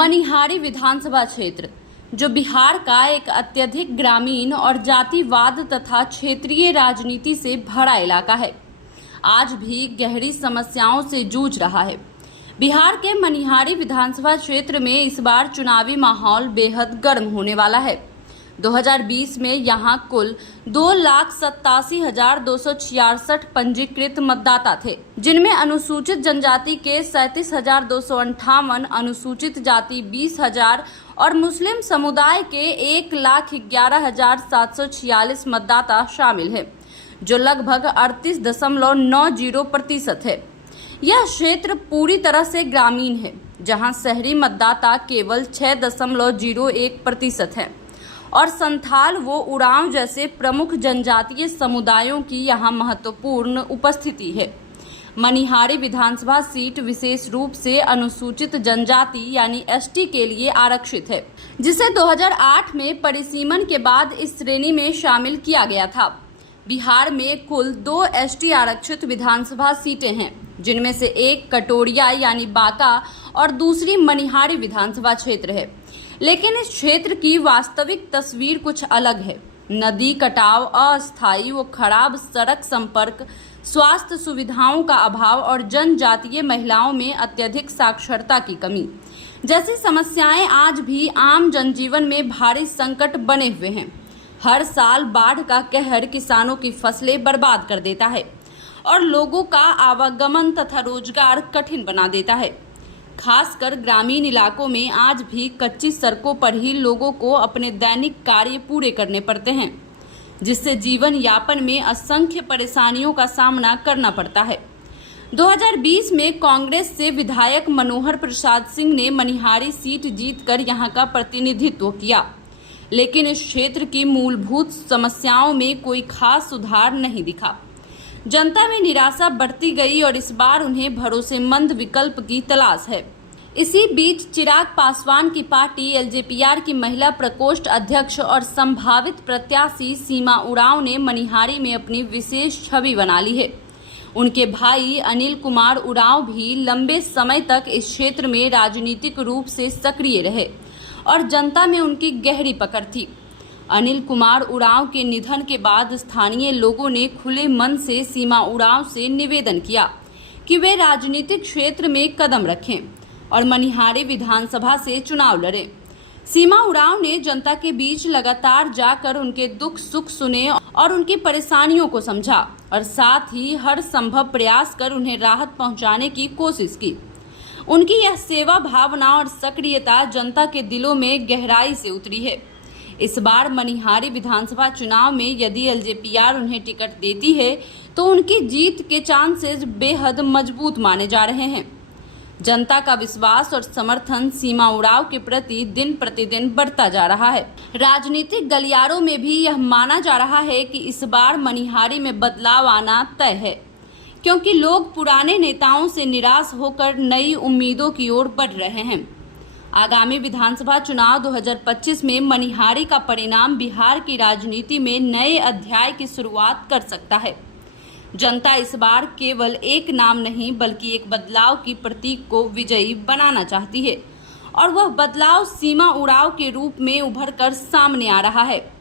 मनिहारी विधानसभा क्षेत्र, जो बिहार का एक अत्यधिक ग्रामीण और जातिवाद तथा क्षेत्रीय राजनीति से भरा इलाका है, आज भी गहरी समस्याओं से जूझ रहा है। बिहार के मनिहारी विधानसभा क्षेत्र में इस बार चुनावी माहौल बेहद गर्म होने वाला है। 2020 में यहां कुल 2,87,266 पंजीकृत मतदाता थे, जिनमें अनुसूचित जनजाति के 37,258, अनुसूचित जाति 20,000 और मुस्लिम समुदाय के 1,11,746 मतदाता शामिल है, जो लगभग 38.90% है। यह क्षेत्र पूरी तरह से ग्रामीण है, जहां शहरी मतदाता केवल 6.01% है और संथाल व उरांव जैसे प्रमुख जनजातीय समुदायों की यहां महत्वपूर्ण उपस्थिति है। मनिहारी विधानसभा सीट विशेष रूप से अनुसूचित जनजाति यानी एसटी के लिए आरक्षित है, जिसे 2008 में परिसीमन के बाद इस श्रेणी में शामिल किया गया था। बिहार में कुल 2 एसटी आरक्षित विधानसभा सीटें हैं, जिनमें से एक कटोरिया यानी बांका और दूसरी मनिहारी विधानसभा क्षेत्र है। लेकिन इस क्षेत्र की वास्तविक तस्वीर कुछ अलग है। नदी कटाव, अस्थायी व खराब सड़क संपर्क, स्वास्थ्य सुविधाओं का अभाव और जनजातीय महिलाओं में अत्यधिक साक्षरता की कमी जैसी समस्याएं आज भी आम जनजीवन में भारी संकट बने हुए हैं। हर साल बाढ़ का कहर किसानों की फसलें बर्बाद कर देता है और लोगों का आवागमन तथा रोजगार कठिन बना देता है। खासकर ग्रामीण इलाकों में आज भी कच्ची सड़कों पर ही लोगों को अपने दैनिक कार्य पूरे करने पड़ते हैं, जिससे जीवन यापन में असंख्य परेशानियों का सामना करना पड़ता है। 2020 में कांग्रेस से विधायक मनोहर प्रसाद सिंह ने मनिहारी सीट जीतकर यहां का प्रतिनिधित्व किया, लेकिन इस क्षेत्र की मूलभूत समस्याओं में कोई खास सुधार नहीं दिखा। जनता में निराशा बढ़ती गई और इस बार उन्हें भरोसेमंद विकल्प की तलाश है। इसी बीच चिराग पासवान की पार्टी एलजेपीआर की महिला प्रकोष्ठ अध्यक्ष और संभावित प्रत्याशी सीमा उरांव ने मनिहारी में अपनी विशेष छवि बना ली है। उनके भाई अनिल कुमार उरांव भी लंबे समय तक इस क्षेत्र में राजनीतिक रूप से सक्रिय रहे और जनता में उनकी गहरी पकड़ थी। अनिल कुमार उरांव के निधन के बाद स्थानीय लोगों ने खुले मन से सीमा उरांव से निवेदन किया कि वे राजनीतिक क्षेत्र में कदम रखें और मनिहारी विधानसभा से चुनाव लड़ें। सीमा उरांव ने जनता के बीच लगातार जाकर उनके दुख सुख सुने और उनकी परेशानियों को समझा और साथ ही हर संभव प्रयास कर उन्हें राहत पहुंचाने की कोशिश की। उनकी यह सेवा भावना और सक्रियता जनता के दिलों में गहराई से उतरी है। इस बार मनिहारी विधानसभा चुनाव में यदि एलजेपीआर उन्हें टिकट देती है तो उनकी जीत के चांसेस बेहद मजबूत माने जा रहे हैं। जनता का विश्वास और समर्थन सीमा उरांव के प्रति दिन प्रतिदिन बढ़ता जा रहा है। राजनीतिक गलियारों में भी यह माना जा रहा है कि इस बार मनिहारी में बदलाव आना तय है, क्योंकि लोग पुराने नेताओं से निराश होकर नई उम्मीदों की ओर बढ़ रहे हैं। आगामी विधानसभा चुनाव 2025 में मनिहारी का परिणाम बिहार की राजनीति में नए अध्याय की शुरुआत कर सकता है। जनता इस बार केवल एक नाम नहीं बल्कि एक बदलाव की प्रतीक को विजयी बनाना चाहती है और वह बदलाव सीमा उरांव के रूप में उभर कर सामने आ रहा है।